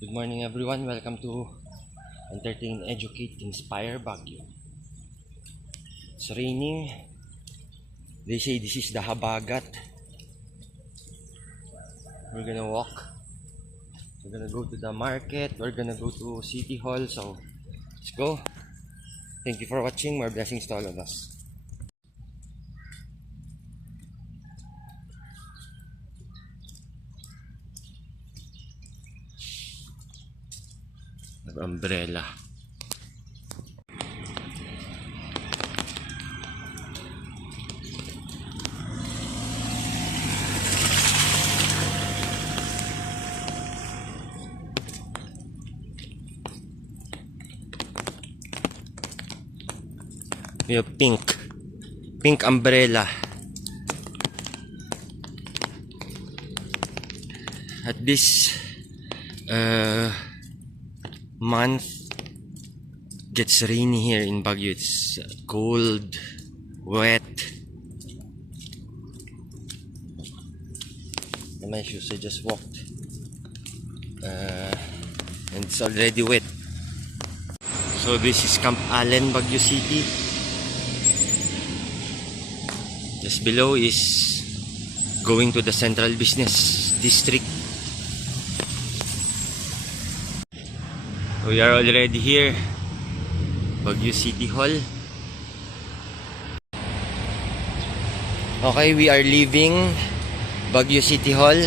Good morning everyone, welcome to Entertain, Educate, Inspire Baguio. It's raining. They say this is the Habagat. We're gonna walk. We're gonna go to the market. We're gonna go to City Hall. So let's go. Thank you for watching. More blessings to all of us. Umbrella. We have pink umbrella. At this month gets rainy here in Baguio. It's cold, wet. My shoes, I just walked and it's already wet. So this is Camp Allen, Baguio City. Just below is going to the Central Business District. We are already here, Baguio City Hall. Okay, we are leaving Baguio City Hall.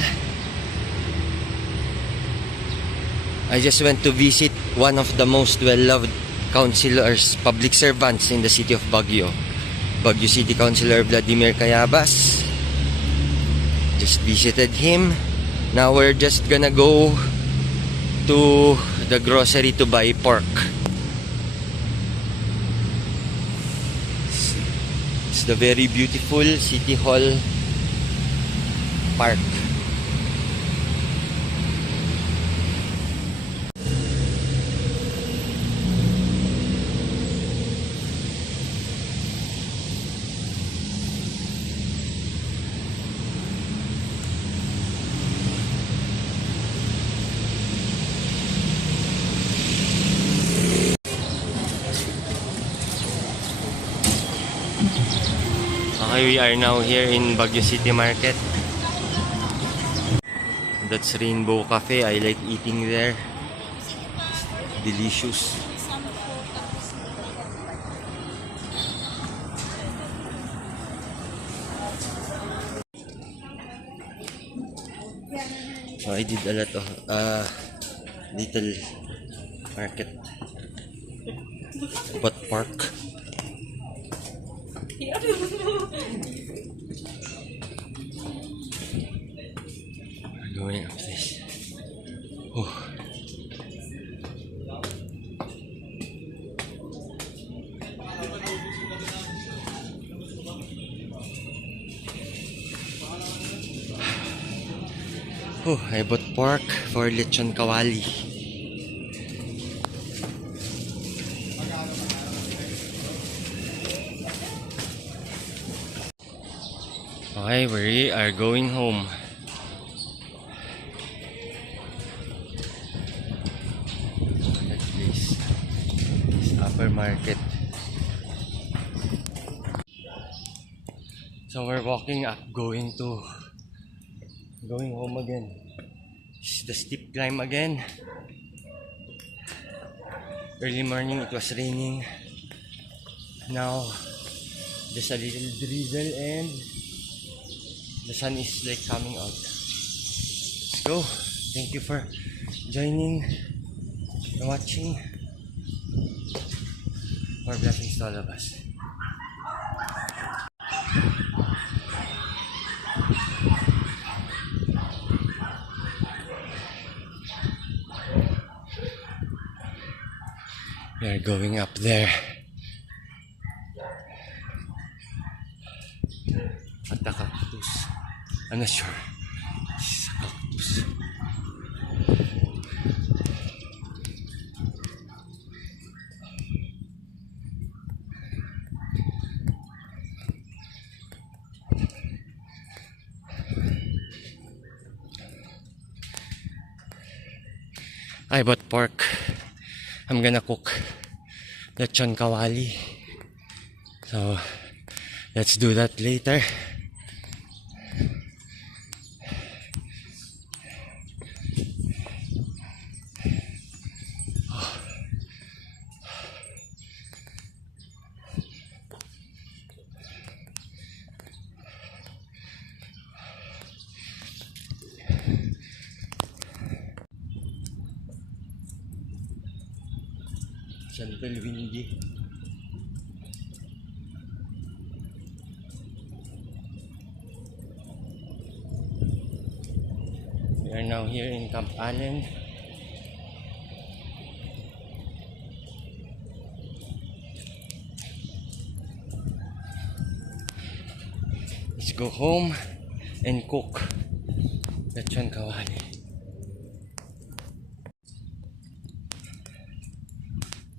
I just went to visit one of the most well-loved councilors, public servants in the city of Baguio. Baguio City Councilor Vladimir Cayabas. Just visited him. Now we're just gonna go to the grocery to buy pork. It's the very beautiful City Hall Park. Okay, we are now here in Baguio City Market. That's Rainbow Cafe. I like eating there. Delicious. So I did a lot of little market. But park. We're going up this. Oh. Oh, I bought pork for lechon kawali. Okay, we are going home. That place is Upper Market. So we're walking up, going home again. It's the steep climb again. Early morning it was raining. Now just a little drizzle and the sun is like coming out. Let's go. Thank you for joining and watching. More blessings to all of us. We are going up there at the cactus. I'm not sure. This is a cactus. I bought pork. I'm gonna cook lechon kawali. So let's do that later. It's a little windy. We are now here in Camp Allen. Let's go home and cook lechon kawali.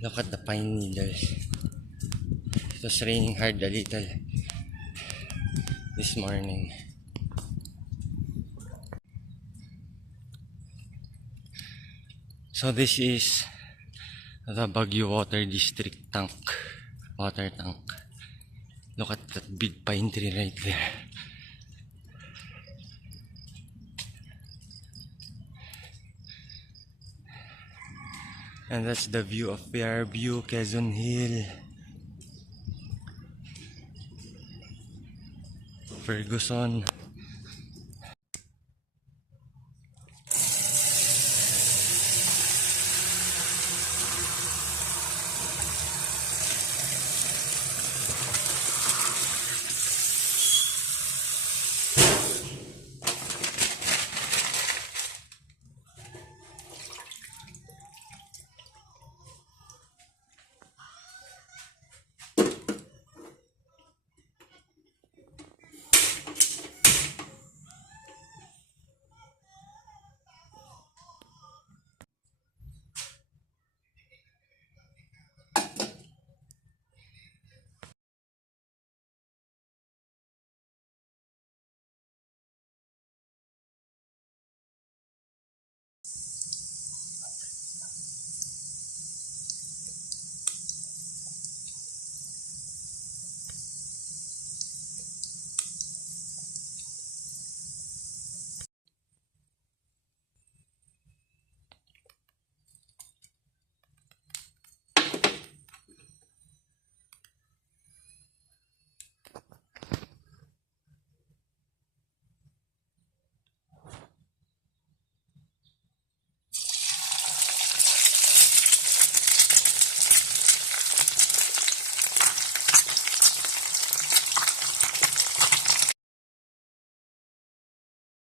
Look at the pine needles. It was raining hard a little this morning. So this is the Baguio Water District water tank. Look at that big pine tree right there. And that's the view of Fairview, Quezon Hill, Ferguson.